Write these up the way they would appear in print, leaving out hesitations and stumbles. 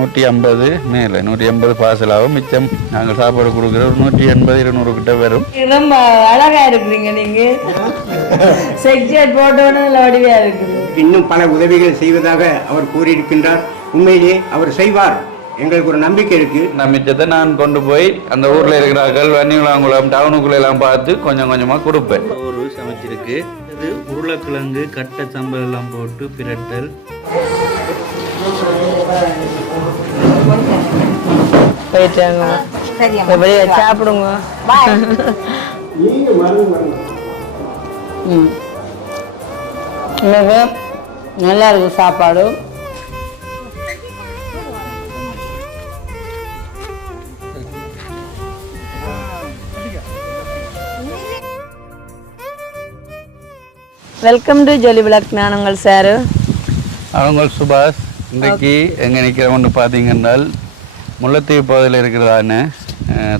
150 மேலே 180 பார்சல் ஆகும். மிச்சம் நாங்கள் சாப்பாடு கொடுக்குற ஒரு 180-200 கிட்ட வரும். ரொம்ப அழகா இருக்கிறீங்க நீங்க. செக்ஜெட் போட்டோன்னு வடிவா இருக்குது. இன்னும் பல உதவிகள் செய்வதாக அவர் கூறியிருக்கின்றார். உண்மையிலே அவர் செய்வார், எங்களுக்கு ஒரு நம்பிக்கை இருக்கு. மிச்சத்தை நான் கொண்டு போய் அந்த ஊர்ல இருக்கிறார்கள் வன்னிகுளம் டவுனுக்குள்ள எல்லாம் பார்த்து கொஞ்சம் கொஞ்சமா கொடுப்பேன். ஒரு சமைச்சிருக்கு, இது உருளைக்கிழங்கு கட்டை சம்பல் எல்லாம் போட்டு பிரட்டல். போயிட்டாங்க, சாப்பிடுங்க. நல்லா இருக்கு சாப்பாடு. வெல்கம் டு ஜொலி விளக். நான் உங்கள் சாரு, அவங்க சுபாஷ். இன்றைக்கு எங்கே நிற்கிறோம்னு பார்த்தீங்கன்னா முல்லைத்தீவு பகுதியில் இருக்கிறதான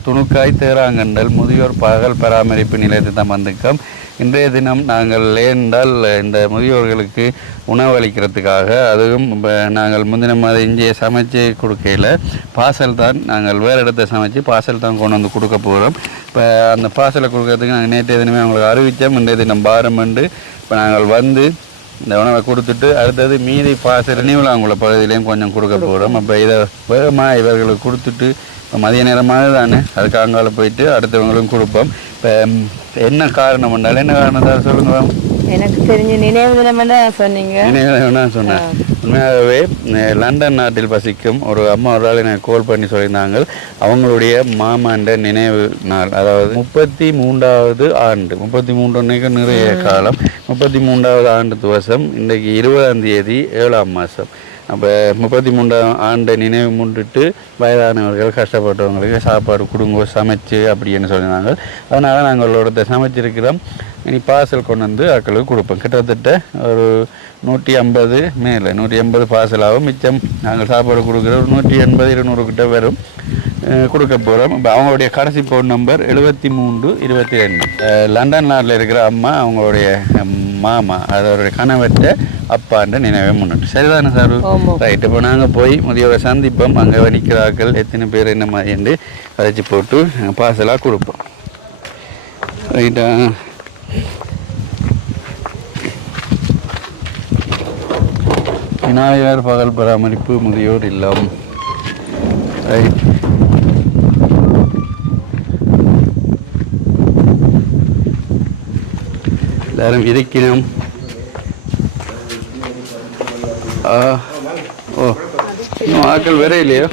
துணுக்காய் தேராங்கண்டல் முதியோர் பகல் பராமரிப்பு நிலையத்தை தான் வந்திருக்கோம். இன்றைய தினம் நாங்கள் ஏனென்றால் இந்த முதியோர்களுக்கு உணவளிக்கிறதுக்காக, அதுவும் இப்போ நாங்கள் முந்தின மாதிரி இங்கே சமைச்சு கொடுக்கையில் பார்சல் தான், நாங்கள் வேறு இடத்த சமைச்சு பார்சல் தான் கொண்டு வந்து கொடுக்க போகிறோம். இப்போ அந்த பார்சலை கொடுக்கறதுக்கு நாங்கள் நேற்றைய தினமே அவங்களுக்கு அறிவித்தோம். இன்றைய தினம் பாரம்பண்டு இப்போ நாங்கள் வந்து இந்த உணவை கொடுத்துட்டு அடுத்தது மீதி பார்சல் நீவலாங்குள பகுதியிலையும் கொஞ்சம் கொடுக்க போகிறோம். அப்போ இதை வேகமாக இவர்களுக்கு கொடுத்துட்டு இப்போ மதிய நேரமாக தானே அதுக்கு அங்கால போயிட்டு அடுத்தவங்களும் கொடுப்போம். இப்போ என்ன காரணம் பண்ணாலும் என்ன காரணம் சொல்லுங்க. எனக்கு தெரிஞ்ச நினைவு தினம் சொன்னீங்க. நினைவு தினம் சொன்னேன். உண்மையாகவே லண்டன் நாட்டில் வசிக்கும் ஒரு அம்மா ஒரு ஆள் எனக்கு கால் பண்ணி சொல்லியிருந்தாங்க. அவங்களுடைய மாமாண்ட நினைவு நாள், அதாவது 33வது ஆண்டு. 33 நிறைய காலம். 33வது ஆண்டு துவசம் இன்றைக்கு 20ஆம் தேதி 7ஆம் மாதம். அப்போ 33ஆம் ஆண்டை நினைவு முன்னிட்டு வயதானவர்கள் கஷ்டப்பட்டவங்களுக்கு சாப்பாடு கொடுங்க சமைச்சு அப்படின்னு சொல்லியிருந்தாங்க. அதனால் நாங்கள் ஒருத்த சமைச்சிருக்கிறோம். இனி பார்சல் கொண்டு வந்து ஆக்களுக்கு கொடுப்போம். கிட்டத்தட்ட ஒரு 150 மேலே 180 பார்சல் ஆகும். மிச்சம் நாங்கள் சாப்பாடு கொடுக்குற ஒரு 180-200 கிட்ட வரும் கொடுக்க போகிறோம். இப்போ அவங்களுடைய கடைசி ஃபோன் நம்பர் 7322. லண்டன் நாட்டில் இருக்கிற அம்மா அவங்களுடைய மாமா, அதோடைய கணவர்கிட்ட அப்பான்ற நினைவை முன்னிட்டு. சரிதானே சார்? ரைட். இப்போ நாங்கள் போய் முதியோரை சந்திப்போம். அங்கே நிற்கிறார்கள் எத்தனை பேர் என்ன மாதிரி என்று கதைச்சி போட்டு பார்சலாக கொடுப்போம். ரைட்டா? விநாயகர் பகல் பராமரிப்பு முதியோர் இல்லம். ரைட். எல்லாரும் இருக்கணும். ஓ, இன்னும் ஆக்கள் வேற இல்லையோ?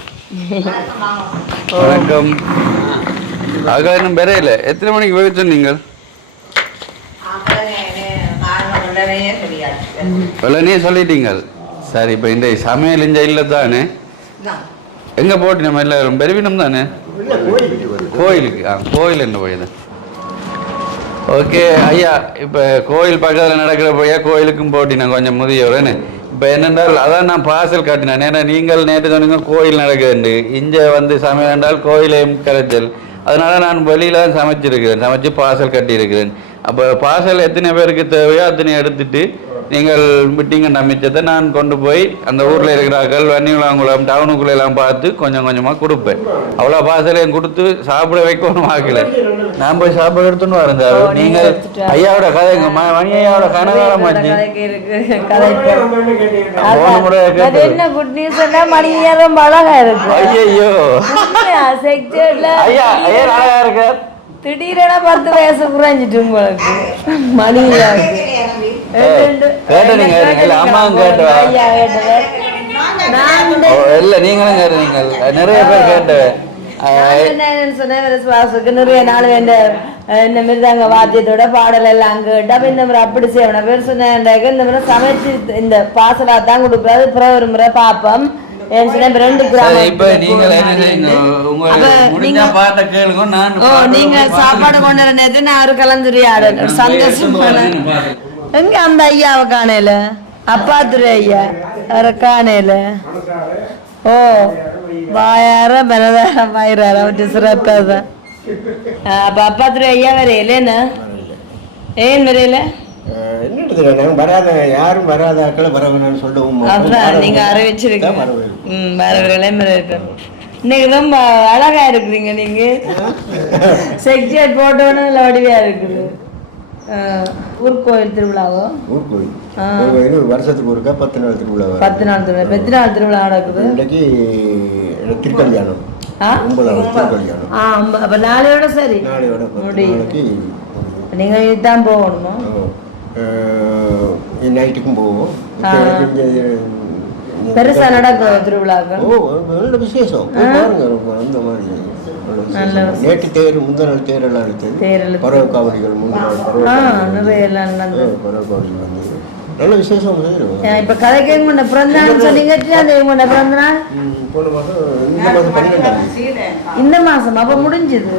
வணக்கம். ஆக்கள் இன்னும் வேற இல்லை. எத்தனை மணிக்கு போய் சொன்னீங்க? வெள்ளனே சொல்லிட்டீங்க. சரி, இப்போ இந்த சமையல் இஞ்ச இல்லை தானே? எங்கே போட்டு நம்ம எல்லாரும் பெருவினம் தானே? கோயிலுக்கு. கோயில் என்ன போயிதான். ஓகே ஐயா, இப்போ கோயில் பக்கத்தில் நடக்கிற போயா கோயிலுக்கும் போட்டினேன் கொஞ்சம் முதியோர்னு. இப்போ என்னென்றால் அதான் நான் பார்சல் காட்டினேன். ஏன்னா நீங்கள் நேற்று சொன்னீங்க கோயில் நடக்குது, இங்கே வந்து சமையல் என்றால் கோயிலையும் கரைச்சல். அதனால் நான் வெளியில் தான் சமைச்சிருக்கிறேன், சமைச்சு பார்சல் கட்டியிருக்கிறேன். அப்போ பார்சல் எத்தனை பேருக்கு தேவையோ அத்தனை எடுத்துட்டு நீங்கள் விட்டீங்க மிச்சத்தை நான் கொண்டு போய் அந்த ஊரில் இருக்கிறார்கள் வன்னிகுளம் டவுனுக்குள்ள எல்லாம் பார்த்து கொஞ்சம் கொஞ்சமாக கொடுப்பேன். அவ்வளோ பார்சலையும் கொடுத்து சாப்பிட வைக்கணும் ஆக்கல. நான் போய் சாப்பாடு எடுத்துன்னு வரேன் சார். நீங்கள் ஐயாவோட கதை மணி ஐயாவோட கனகாலம் ஆச்சு. ஐயோ ஐயா ஐயா அழகா இருக்கார். திடீரென 10 வயசு குறைஞ்சிட்டு உங்களுக்கு மணி அம்மாவும் கேட்டவன் இல்ல நீங்களும் கேட்டீங்க, நிறைய பேர் கேட்டவன். நிறைய நாள் இந்த மிருதாங்க வாத்தியத்தோட பாடல் எல்லாம் கேட்டா இந்த முறை அப்படி செய்யணும் பேர் சொன்ன இந்த முறை சமைச்சு இந்த பாசலா தான் கொடுக்குறாது. அப்புறம் ஒரு முறை பாப்போம். நீங்க சாப்பாடு கொண்டு வரது நான் ஒரு கலந்துரையாடு சந்தோஷமான. எங்க அந்த ஐயாவை காணையில அப்பாத்துறை ஐயா அவரை காணையில. ஓ வாயார பனதார வாயிறார சிறப்பாதான். அப்ப அப்பாத்துறை ஐயா வரையில என்ன ஏன் வரையில இல்லை நாங்கள் வராத யாரும் வராத ஆக்களை வர வேணும்னு சொல்லவும் அப்புறம் நீங்க அறிவிச்சிருக்கீங்க வரவர்களே இன்னைக்கு ரொம்ப அழகா இருக்குறீங்க நீங்க செக்ஷன் போட்டோன்னு நல்ல வடிவா இருக்குது ஊர்கோயில் திருவிழாவோ ஊர்கோயில் வருஷத்துக்கு ஒருக்கா 10 நாள் திருவிழா 10 நாள் திருவிழா எத்தனை நாள் திருவிழா நடக்குது இன்னைக்கு திருக்கல்யாணம் 9வது திருக்கல்யாணம் அப்ப நாளையோட சரி நீங்க இதுதான் போகணுமா நைட்டுக்கும் போவோம் பெருசா நடக்கும் திருவிழாக்கள் நல்ல விசேஷம் அந்த மாதிரி நேற்று தேர் முந்தின நாள் தேர் எல்லாம் இருக்குது பறவை காவடிகள் நிறைய எல்லாம் பறவை காவடிகள் வந்து நல்ல விசேஷம் இப்ப கதைக்கு உங்களோட பிறந்த நாள் சொன்னீங்க உங்களோட பிறந்த நாள் போன மாதம் இந்த மாதம் 12 இந்த மாசம் அப்ப முடிஞ்சது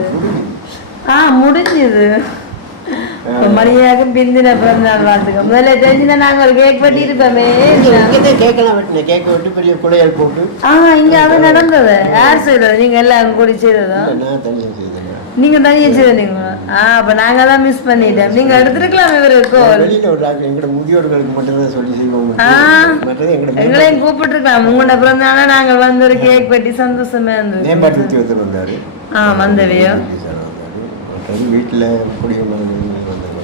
முடிஞ்சது மணியாக பிந்தின பிறந்த நாள் வாழ்த்துக்க முதல்ல தெரிஞ்சுனா நாங்க ஒரு கேக் வெட்டி இருப்போமே கேட்கலாம் வெட்டின கேக் வெட்டி பெரிய குடையால் போட்டு இங்க அது நடந்தது யார் செய்தது நீங்க எல்லாம் கூடி செய்ததா நான் தனியாக செய்தேன் நீங்க தனியா செய்தீங்களா அப்ப நாங்க தான் மிஸ் பண்ணிட்டோம் நீங்க எடுத்துருக்கலாம் இவருக்கு வெளியில ஒரு எங்களோட முதியோர்களுக்கு மட்டும்தான் சொல்லி செய்வோம் எங்களையும் கூப்பிட்டுருக்கலாம் உங்களோட பிறந்த நாள நாங்க வந்து ஒரு கேக் வெட்டி சந்தோஷமா இருந்தது மேம்பாட்டு ஒருத்தர் வந்தாரு வந்தவையோ வீட்டுல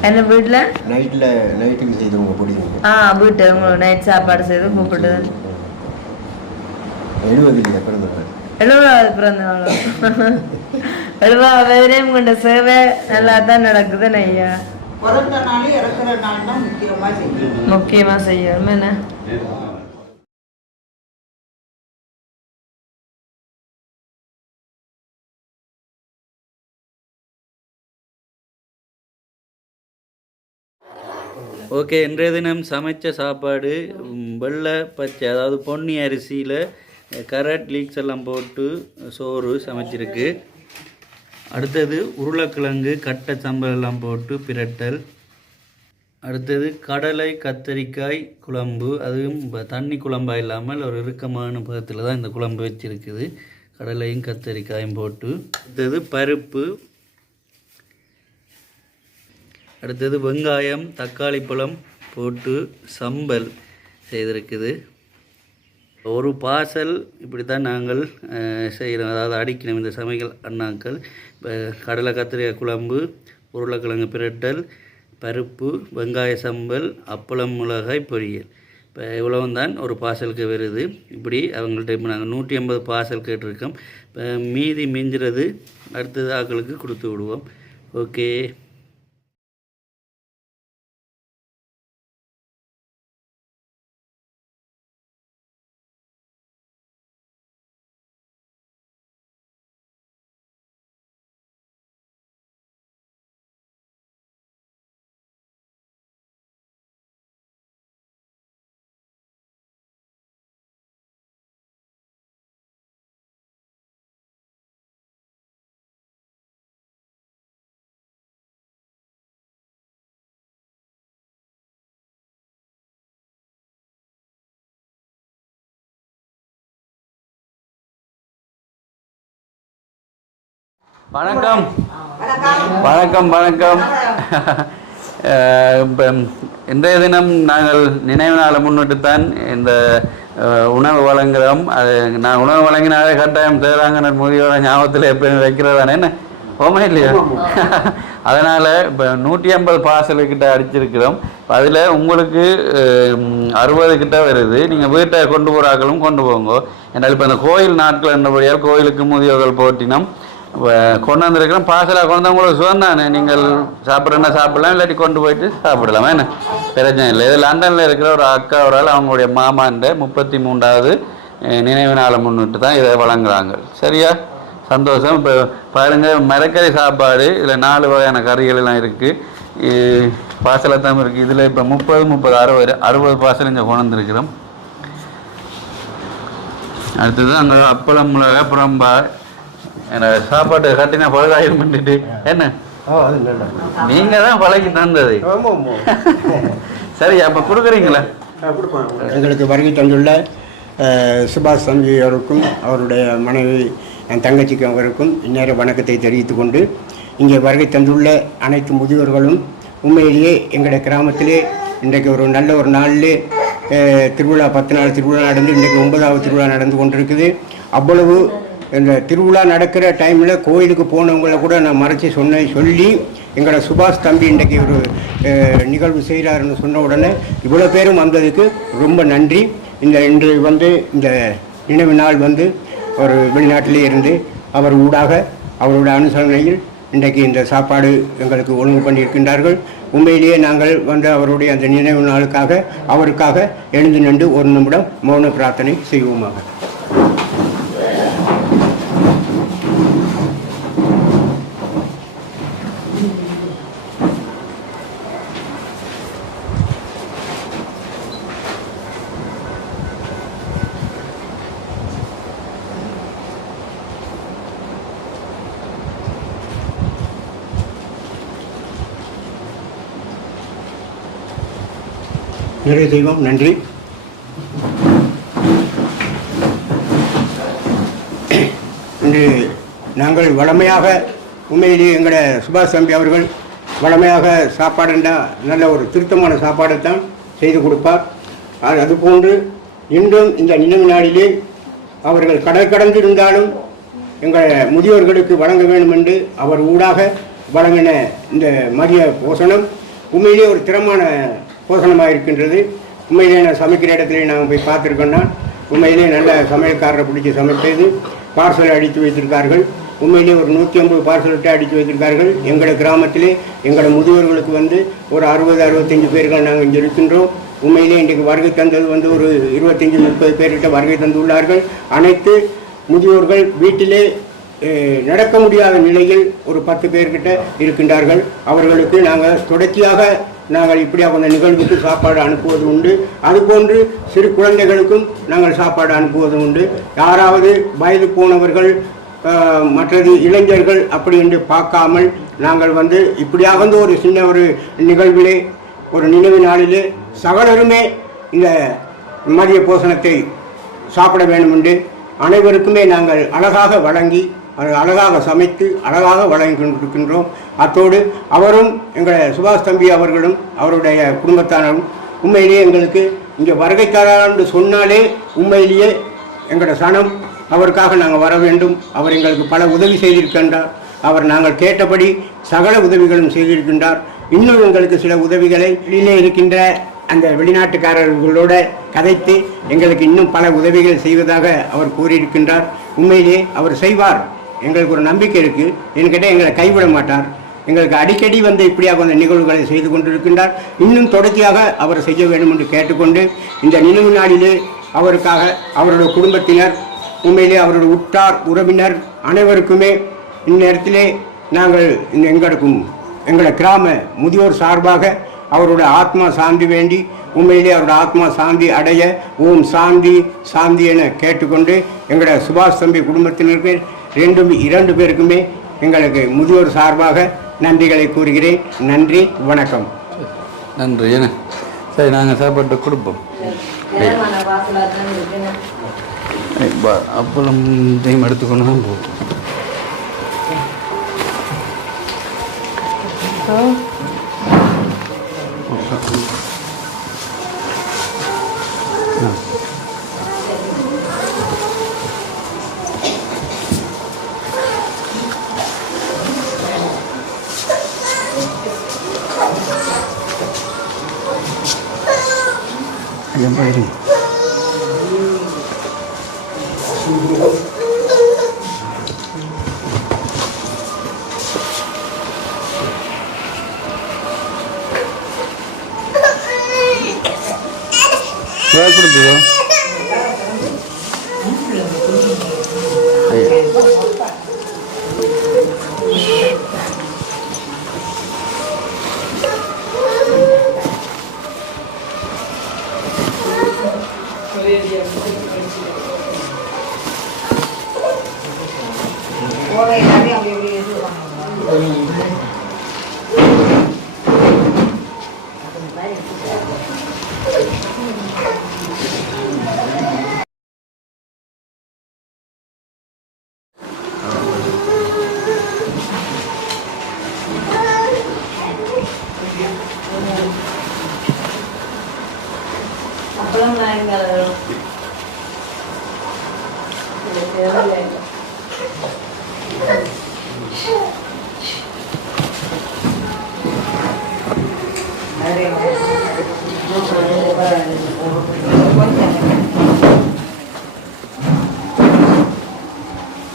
என்ன வீட்டுல நைட்டுக்கு செய்தவங்க பிடிக்கும் வீட்டு உங்களுக்கு நைட் சாப்பாடு செய்து கூப்பிட்டு 70 பிறந்த நாள் 70வது பிறந்த நாள் 70வது உங்களோட சேவை நல்லா தான் நடக்குது ஐயா முக்கியமா செய்யணும் என்ன ஓகே, இன்றைய தினம் சமைச்ச சாப்பாடு வெள்ளை பச்சை அதாவது பொன்னி அரிசியில் கரட் லீக்ஸ் எல்லாம் போட்டு சோறு சமைச்சிருக்கு. அடுத்தது உருளைக்கிழங்கு கட்டை சம்பல் எல்லாம் போட்டு பிரட்டல். அடுத்தது கடலை கத்தரிக்காய் குழம்பு, அதுவும் தண்ணி குழம்பாக இல்லாமல் ஒரு இறுக்கமான பதத்தில் தான் இந்த குழம்பு வச்சுருக்குது. கடலையும் கத்தரிக்காயும் போட்டு. அடுத்தது பருப்பு. அடுத்தது வெங்காயம் தக்காளி பழம் போட்டு சம்பல் செய்திருக்குது. ஒரு பார்சல் இப்படி தான் நாங்கள் செய்கிறோம், அதாவது அடிக்கணும் இந்த சமையல் அண்ணாக்கள். இப்போ கடலை கத்திரிக்காய் குழம்பு, உருளைக்கிழங்கு பிரட்டல், பருப்பு, வெங்காய சம்பல், அப்பளம், மிளகாய் பொரியல். இப்போ இவ்வளவும் தான் ஒரு பார்சலுக்கு வருது. இப்படி அவங்கள்ட்ட இப்போ நாங்கள் 150 பார்சல் கேட்டிருக்கோம். இப்போ மீதி மிஞ்சுறது அடுத்தது ஆக்களுக்கு கொடுத்து விடுவோம். ஓகே. வணக்கம் வணக்கம் வணக்கம். இன்றைய தினம் நாங்கள் நினைவு நாளை முன்னிட்டுத்தான் இந்த உணவு வழங்குகிறோம். அது நான் உணவு வழங்கினாலே கட்டாயம் தேராங்க முதியோட ஞாபகத்தில் எப்பயும் வைக்கிறதானே என்ன ஓமா இல்லையா? அதனால் இப்போ 150 பார்சலுக்கிட்ட அடிச்சிருக்கிறோம். அதில் உங்களுக்கு 60 கிட்ட வருது. நீங்கள் வீட்டை கொண்டு போகிறாக்களும் கொண்டு போங்க. ஏன்னால் இப்போ இந்த கோயில் நாட்கள் என்னபடியால் கோயிலுக்கு முதியோர்கள் போட்டினோம் கொண்டு வந்திருக்கிறோம். பார்சலாக கொண்டு உங்களுக்கு சுகந்தானே, நீங்கள் சாப்பிட்றேன்னா சாப்பிடலாம், இல்லாட்டி கொண்டு போயிட்டு சாப்பிடலாமா என்ன பிரச்சனை இல்லை. இது லண்டனில் இருக்கிற ஒரு அக்கா ஒரு ஆள் அவங்களுடைய மாமாண்ட 33வது நினைவு நாளை முன்னிட்டு தான் இதை வழங்குறாங்க. சரியா? சந்தோஷம். இப்போ பாருங்கள், மரக்கறி சாப்பாடு இதில் 4 வகையான கறிகள் எல்லாம் இருக்குது. பார்சலாக தான் இருக்குது. இதில் இப்போ 30, 60 பார்சல் இங்கே கொண்டு வந்திருக்கிறோம். அடுத்தது அங்கே அப்பளம், மிளகா, புறம்பா சாப்பாடு கட்டினா பழகாயிரம் பண்ணிட்டு என்ன நீங்க தான் பழகி தந்தது. சரி, அப்ப கொடுக்குறீங்களா? எங்களுக்கு வருகை தந்துள்ள சுபாஷ் சந்தி அவருக்கும் அவருடைய மனைவி என் தங்கச்சிக்கு அவருக்கும் இந்நேர வணக்கத்தை தெரிவித்துக் கொண்டு, இங்கே வருகை தந்துள்ள அனைத்து முதியோர்களும் உண்மையிலேயே எங்களுடைய கிராமத்திலே இன்றைக்கு ஒரு நல்ல ஒரு நாளிலே திருவிழா 10 நாள் திருவிழா நடந்து இன்றைக்கு 9வது திருவிழா நடந்து கொண்டிருக்குது. அவ்வளவு இந்த திருவிழா நடக்கிற டைமில் கோயிலுக்கு போனவங்களை கூட நான் மறைச்சி சொல்லி எங்களோட சுபாஷ் தம்பி இன்றைக்கி ஒரு நிகழ்வு செய்கிறாருன்னு சொன்ன உடனே இவ்வளோ பேரும் வந்ததுக்கு ரொம்ப நன்றி. இன்று இந்த நினைவு நாள் ஒரு வெளிநாட்டிலே இருந்து அவர் ஊடாக அவருடைய அனுசரணையில் இன்றைக்கு இந்த சாப்பாடு எங்களுக்கு ஒழுங்கு பண்ணியிருக்கின்றார்கள். உண்மையிலேயே நாங்கள் அவருடைய அந்த நினைவு நாளுக்காக அவருக்காக எழுந்து நின்று 1 நிமிடம் மௌன பிரார்த்தனை செய்வோமாக. நிறைய செய்வோம். நன்றி. இன்று நாங்கள் வளமையாக உண்மையிலேயே எங்களோட சுபாஷ் தம்பி அவர்கள் வளமையாக சாப்பாடுண்டா நல்ல ஒரு திருத்தமான சாப்பாடை தான் செய்து கொடுப்பார். அதுபோன்று இன்றும் இந்த நினைவு நாளிலே அவர்கள் கடந்து இருந்தாலும் எங்கள் முதியோர்களுக்கு வழங்க வேண்டும் என்று அவர் ஊடாக வழங்கின இந்த மதிய போஷணம் உண்மையிலே ஒரு திறமான போஷணமாக இருக்கின்றது. உண்மையிலே நான் சமைக்கிற இடத்துல நாங்கள் போய் பார்த்துருக்கோன்னா உண்மையிலே நல்ல சமையல்காரரை பிடிச்சி சமைத்தது பார்சலை அடித்து வைத்திருக்கார்கள். உண்மையிலே ஒரு 150 பார்சல்கிட்ட அடித்து வைத்திருக்கார்கள். எங்கள் கிராமத்திலே எங்களோட முதியோர்களுக்கு ஒரு 60-65 பேர்கள் நாங்கள் இங்கே இருக்கின்றோம். உண்மையிலே இன்றைக்கு வருகை தந்தது ஒரு 25-30 பேர்கிட்ட வருகை தந்துள்ளார்கள். அனைத்து முதியோர்கள் வீட்டிலே நடக்க முடியாத நிலையில் ஒரு 10 பேர்கிட்ட இருக்கின்றார்கள். அவர்களுக்கு நாங்கள் தொடர்ச்சியாக இப்படியாக அந்த நிகழ்வுக்கு சாப்பாடு அனுப்புவது உண்டு. அதுபோன்று சிறு குழந்தைகளுக்கும் நாங்கள் சாப்பாடு அனுப்புவது உண்டு. யாராவது வயது போனவர்கள் மற்றது இளைஞர்கள் அப்படி என்று பார்க்காமல் நாங்கள் இப்படியாக ஒரு சின்ன ஒரு நிகழ்விலே ஒரு நினைவு நாளிலே சகலருமே இந்த மதிய போஷணத்தை சாப்பிட வேண்டும் என்று அனைவருக்குமே நாங்கள் அழகாக வழங்கி அழகாக சமைத்து அழகாக வழங்கி கொண்டிருக்கின்றோம். அத்தோடு அவரும் எங்கள் சுபாஷ் தம்பி அவர்களும் அவருடைய குடும்பத்தாரும் உண்மையிலேயே எங்களுக்கு இங்கே வருகை தரார் என்று சொன்னாலே உண்மையிலேயே எங்களோட சனம் அவருக்காக நாங்கள் வர வேண்டும். அவர் எங்களுக்கு பல உதவி செய்திருக்கின்றார். அவர் நாங்கள் கேட்டபடி சகல உதவிகளும் செய்திருக்கின்றார். இன்னும் எங்களுக்கு சில உதவிகளை வெளியிலே இருக்கின்ற அந்த வெளிநாட்டுக்காரர்களோட கதைத்து எங்களுக்கு இன்னும் பல உதவிகள் செய்வதாக அவர் கூறியிருக்கின்றார். உண்மையிலே அவர் செய்வார், எங்களுக்கு ஒரு நம்பிக்கை இருக்குது. என்கிட்ட எங்களை கைவிட மாட்டார். எங்களுக்கு அடிக்கடி இப்படியாக அந்த நிகழ்வுகளை செய்து கொண்டிருக்கின்றார். இன்னும் தொடர்ச்சியாக அவர் செய்ய வேண்டும் என்று கேட்டுக்கொண்டு இந்த நினைவு நாளிலே அவருக்காக அவருடைய குடும்பத்தினர் உண்மையிலே அவருடைய உற்றார் உறவினர் அனைவருக்குமே இந்நேரத்திலே நாங்கள் எங்களோட கிராம முதியோர் சார்பாக அவருடைய ஆத்மா சாந்தி வேண்டி உண்மையிலே அவருடைய ஆத்மா சாந்தி அடைய ஓம் சாந்தி சாந்தி என கேட்டுக்கொண்டு எங்களோட சுபாஷ் தம்பி குடும்பத்தினருக்கு 2 பேருக்குமே எங்களுக்கு முதியோர் சார்பாக நன்றிகளை கூறுகிறேன். நன்றி, வணக்கம். நன்றி. என்ன சரி, நாங்கள் சாப்பாட்டு கொடுப்போம். அப்பளம் டைம் எடுத்துக்கொண்டு தான் போகும். போயிருங்க. கொடுத்ததோ அப்பளம் நாங்கள்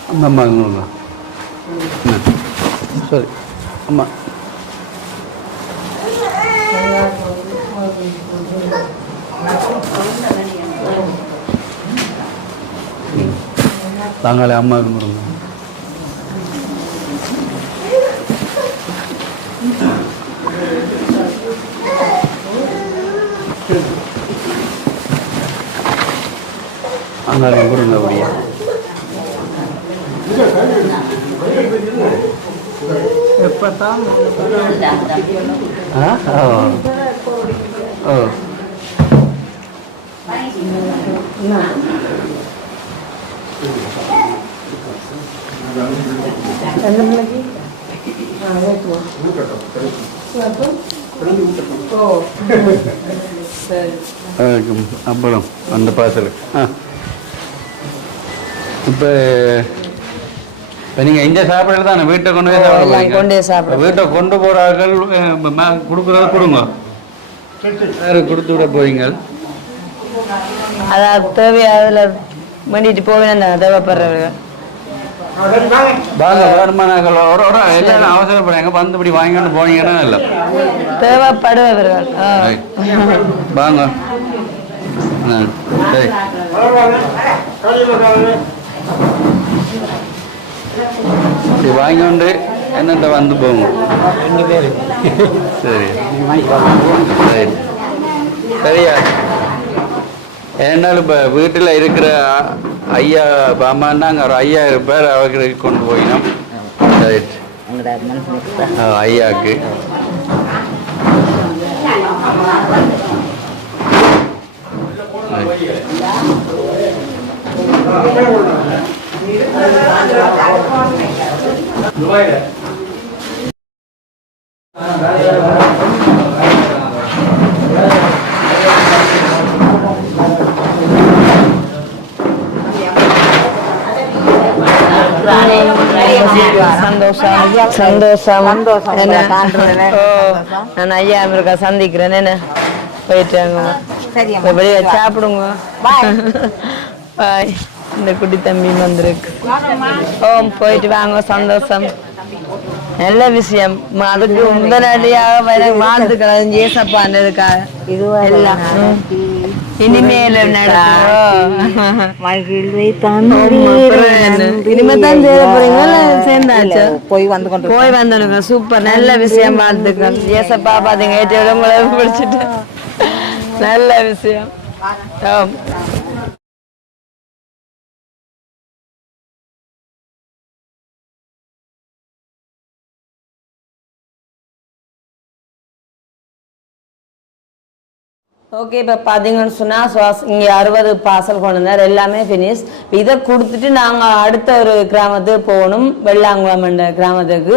அந்த அம்மா சரி அம்மா தாங்களே அம்மா கொடுங்க அங்கே கொடுங்க அப்படியே ஓ அப்புறம் அந்த பார்சலுக்கு இப்போ நீங்கள் இங்கே சாப்பிட்றது தானே வீட்டை கொண்டு போய் சாப்பிட வீட்டை கொண்டு போகிறார்கள் கொடுக்குறத கொடுங்க வேறு கொடுத்து விட போவீங்க அதான் தேவையா அதில் வேண்டிட்டு போவேன் தேவைப்படுறவர்கள் வாங்க வருமானங்கள் ஒரு ஒரு எல்லாம் அவசரப்படுறாங்க வந்து இப்படி வாங்கிட்டு போனீங்கன்னா இல்லை தேவைப்படுபவர்கள் வாங்க சரி இப்படி வாங்கிக்கொண்டு என்னட்ட வந்து போங்க சரி சரி சரியா ஏன்னாலும் இப்போ வீட்டில் இருக்கிற ஐயா பாமான்னா அங்கே ஒரு ஐயா இருப்பார் அவருக்கு கொண்டு போயினோம் ரைட் ஐயாவுக்கு சந்தோஷம் நான் ஐயா இருக்கா சந்திக்கிறேன் என்ன போயிட்டு வெளியே சாப்பிடுங்க பாய் இந்த குட்டி தம்பி வந்திருக்கு போயிட்டு வாங்க சந்தோஷம் நல்ல விஷயம் அதுக்கு முதலடியாக வாழ்த்துக்கள் ஏசப்பான்றதுக்காக எல்லாம் இனிமேல் இனிமேதான் சேர போறீங்களா சேர்ந்தாச்சு போய் வந்தனுங்க சூப்பர் நல்ல விஷயம் வாழ்த்துக்கள் ஏசப்பா பாத்தீங்க ஏற்ற உங்களை பிடிச்சிட்டு நல்ல விஷயம் ஓகே இப்போ பார்த்தீங்கன்னு சொன்னால் இங்கே 60 பார்சல் கொண்டு வந்தார் எல்லாமே ஃபினிஷ். இதை கொடுத்துட்டு நாங்கள் அடுத்த ஒரு கிராமத்துக்கு போகணும், வெள்ளாங்குளம் என்ற கிராமத்துக்கு.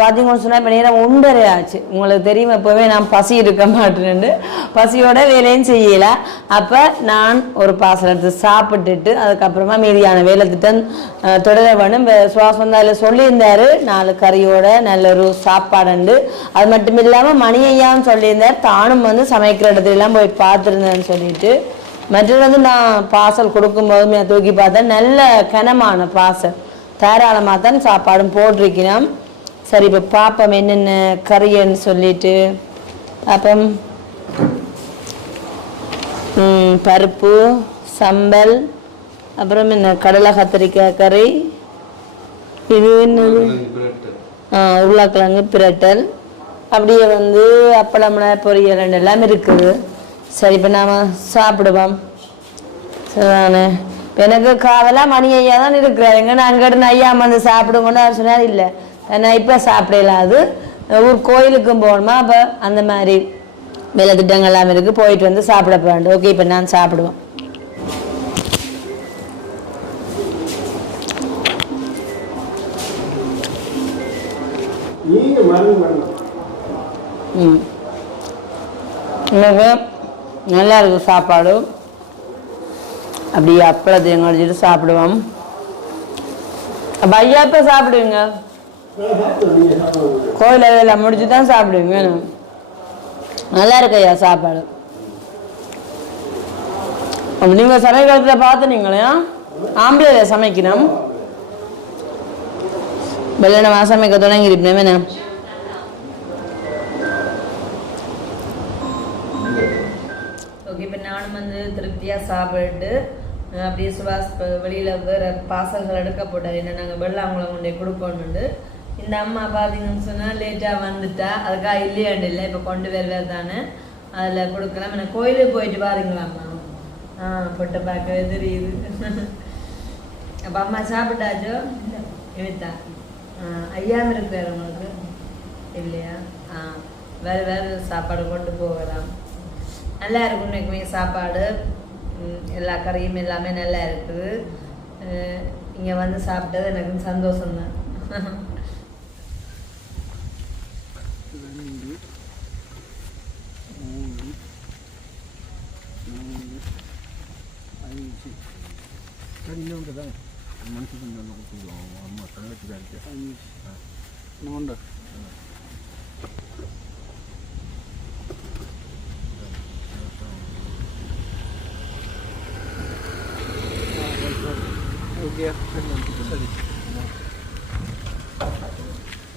பார்த்தீங்கன்னு சொன்னால் இப்போ நேரம் 1:30 ஆச்சு. உங்களுக்கு தெரியும் எப்போவுமே நான் பசி இருக்க மாட்டேன்னு பசியோட வேலையும் செய்யலை. அப்போ நான் ஒரு பார்சல் எடுத்து சாப்பிட்டுட்டு அதுக்கப்புறமா மீதியான வேலை திட்டம் தொடர வேணும். சுவாசம் அதில் சொல்லியிருந்தார் 4 கறியோட நல்ல ஒரு சாப்பாடுண்டு. அது மட்டும் இல்லாமல் மணியையான்னு சொல்லியிருந்தார், தானும் வந்து சமைக்கிற இடத்துலாம் போய் பார்த்துருந்தேன்னு சொல்லிட்டு. மற்றது நான் பார்சல் கொடுக்கும்போது நான் தூக்கி பார்த்தேன், நல்ல கனமான பார்சல், தாராளமாக தான் சாப்பாடும் போட்டிருக்கிறோம். சரி இப்போ பார்ப்போம் என்னென்ன கறின்னு சொல்லிட்டு. அப்புறம் பருப்பு சம்பல், அப்புறம் என்ன கடலை கத்திரிக்காய் கறி, இது என்னது உருளைக்கிழங்கு பிரட்டல், அப்படியே வந்து அப்பளம்னா பொரியல் எல்லாம் இருக்குது. சரி இப்போ நாம் சாப்பிடுவோம். சரிதானே? இப்போ எனக்கு காவலாக மணி ஐயா தான் இருக்கிறாருங்க. நான் அங்கிட்டு ஐயா வந்து சாப்பிடுங்கன்னு அவர் சொன்னார். இல்லை நான் இப்போ சாப்பிடலாம், அது ஊர் கோயிலுக்கும் போகணுமா, அப்போ அந்த மாதிரி வேலை திட்டங்கள் எல்லாம் இருக்குது, போயிட்டு வந்து சாப்பிட போகிறேன். ஓகே இப்போ நான் சாப்பிடுவேன். எனக்கு நல்லா இருக்குது சாப்பாடு. அப்படியே அப்பளத்தையும் கழிச்சிட்டு சாப்பிடுவோம். அப்போ ஐயா இப்போ சாப்பிடுவீங்க? கோயில் அதெல்லாம் முடிச்சு தான் சாப்பிடுவீங்க. நல்லா இருக்கு ஐயா சாப்பாடு. அப்போ நீங்கள் சமைக்கிறதுல பார்த்துனீங்களே, ஆம்பளை சமைக்கணும், வெள்ளனமா சமைக்க தொடங்கிருப்பேன். என்ன ஓகே, இப்போ நானும் வந்து திருப்தியாக சாப்பிட்டு அப்படியே சுபாஷ் வெளியில் வேறு பார்சல்கள் எடுக்க போட்டார். என்ன நாங்கள் வெள்ளாங்குளம் கொண்டே கொடுக்கணுண்டு. இந்த அம்மா பார்த்தீங்கன்னு சொன்னால் லேட்டாக வந்துட்டா, அதுக்காக இல்லையாண்டு இல்லை, இப்போ கொண்டு வருவார் தானே, அதில் கொடுக்கலாம். என்ன கோயிலுக்கு போயிட்டு பாருங்களாம்மா? பொட்டை பார்க்கவே தெரியுது. அப்போ அம்மா சாப்பிட்டாச்சோ? எழுத்தா ஐயாம இருக்கிறார் உங்களுக்கு இல்லையா? வேறு வேறு சாப்பாடு கொண்டு போகலாம். நல்லா இருக்கும் இன்னைக்குமே சாப்பாடு. எல்லா கறியும் எல்லாமே நல்லா இருக்குது. இங்கே வந்து சாப்பிட்டது எனக்கு சந்தோஷம்தான்.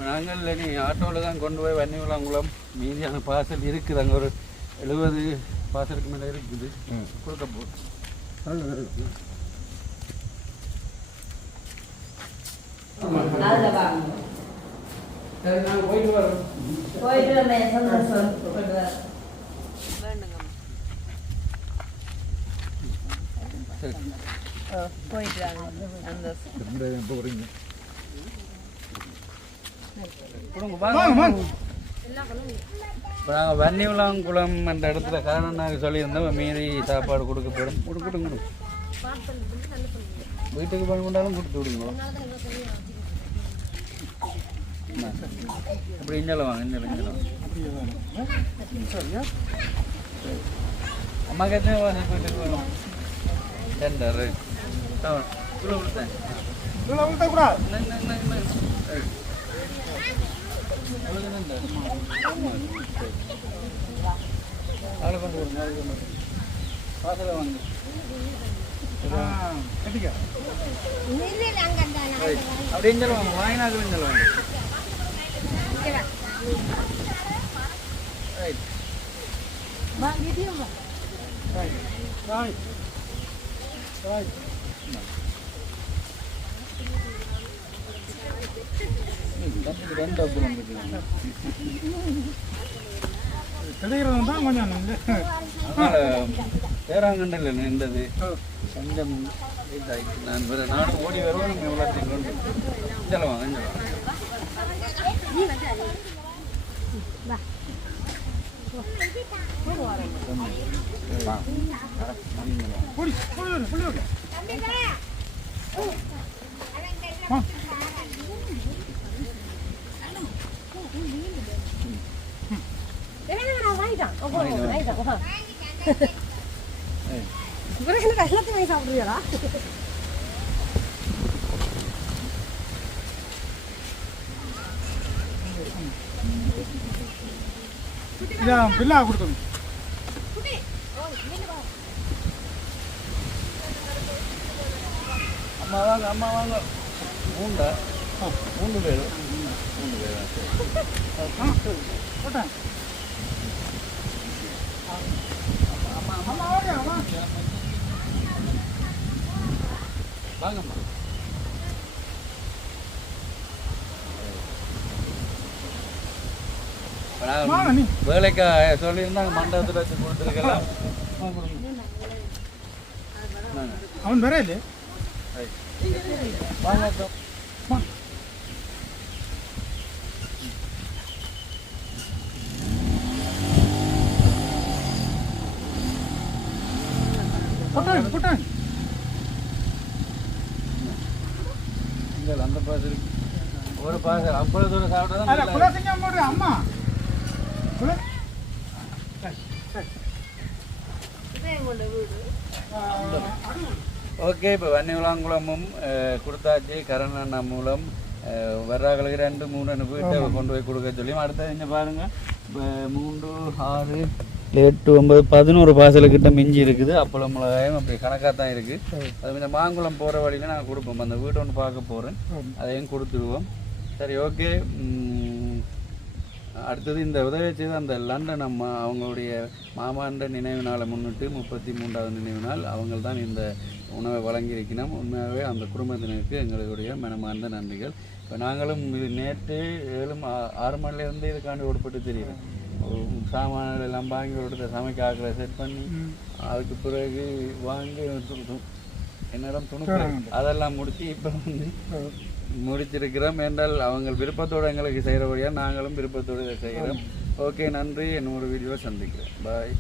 நாங்கள் நீ ஆட்டோவில் தான் கொண்டு போய் வன்னிவிளாங்குளம் மீதியான பார்சல் இருக்குது. அங்கே ஒரு 70 பார்சலுக்கு மேலே இருக்குது. கொடுக்க போகுது. போயிட்டு வரோம். போயிட்டு வந்தேன். சந்தோஷம். போயிட்டு வர போயிட்டு இப்போ நாங்கள் வன்னிவிளாங்குளம் என்ற இடத்துல காரணம் நாங்கள் சொல்லியிருந்தோம், மீதி சாப்பாடு கொடுக்க போகிறோம். கொடுக்கட்டும். வீட்டுக்கு பண்ணி கொண்டாலும் கொடுத்து விடுங்க. அப்படி இஞ்சல வாங்க. இஞ்சல அம்மா கேட்டேன் வீட்டுக்கு வரும். டெண்டர் வாசல வாங்க. அப்படியே சொல்லுவாங்க. வாங்கினாக்க சொல்லுவாங்க. பேராங்கண்டல் நின்றது கொஞ்சம் நான் நானும் ஓடி வருவேன். எவ்வளோத்தையும் கொண்டு செலவாங்க. சாப்பிடுவீங்களா? பில்லா கொடுத்தோம். அம்மா வாங்க. அம்மா வாங்க. மூண்டா 3 பேர். 3 பேர் போட்டேன். வாங்கம்மா. வேலைக்கா சொல்லியிருந்தாங்க மண்டபத்தில் வச்சு கொடுத்துருக்கலாம். அவன் வேற இல்லை. வாங்க. போட்டாங்க. அந்த பாசல் ஒரு பாசல் 50 தூரம் சாப்பிட்டா அம்மா ஓகே, இப்போ வன்னிகுளங்குளமும் கொடுத்தாச்சு. கரண் அண்ணா மூலம் வர்றாங்களுக்கு 2-3 வீட்டை கொண்டு போய் கொடுக்க சொல்லி அடுத்தது இங்கே பாருங்கள். இப்போ 3, 6, 8, 9, 11 பாசலுக்கிட்ட மிஞ்சி இருக்குது. அப்பளம் மிளகாயும் அப்படி கணக்காக தான் இருக்குது. அது இந்த மாங்குளம் போகிற வழியில் நாங்கள் கொடுப்போம். அந்த வீட்டை ஒன்று பார்க்க போகிறேன், அதையும் கொடுத்துருவோம். சரி, ஓகே. அடுத்தது இந்த உதவி செய்த அந்த லண்டன் அம்மா அவங்களுடைய மாமாண்ட நினைவு நாளை முன்னிட்டு 33வது நினைவு நாள் அவங்க தான் இந்த உணவை வழங்கியிருக்கணும். உண்மையாகவே அந்த குடும்பத்தினருக்கு எங்களுடைய மனமார்ந்த நன்றிகள். இப்போ நாங்களும் இது நேற்று 6 மணிலேருந்து இதுக்காண்டி ஓடுபட்டு தெரியும். சாமான்கள் எல்லாம் வாங்கி கொடுத்த சமைக்க ஆக்கிற செட் பண்ணி அதுக்கு பிறகு வாங்கி என்னிடம் துணுக்கு அதெல்லாம் முடித்து இப்போ வந்து முடிச்சிருக்கிறோம். என்றால் அவங்க விருப்பத்தோடு எங்களுக்கு செய்கிறபடியாக நாங்களும் விருப்பத்தோடு இதை செய்கிறோம். ஓகே, நன்றி. இன்னொரு வீடியோவை சந்திக்கிறேன். பாய்.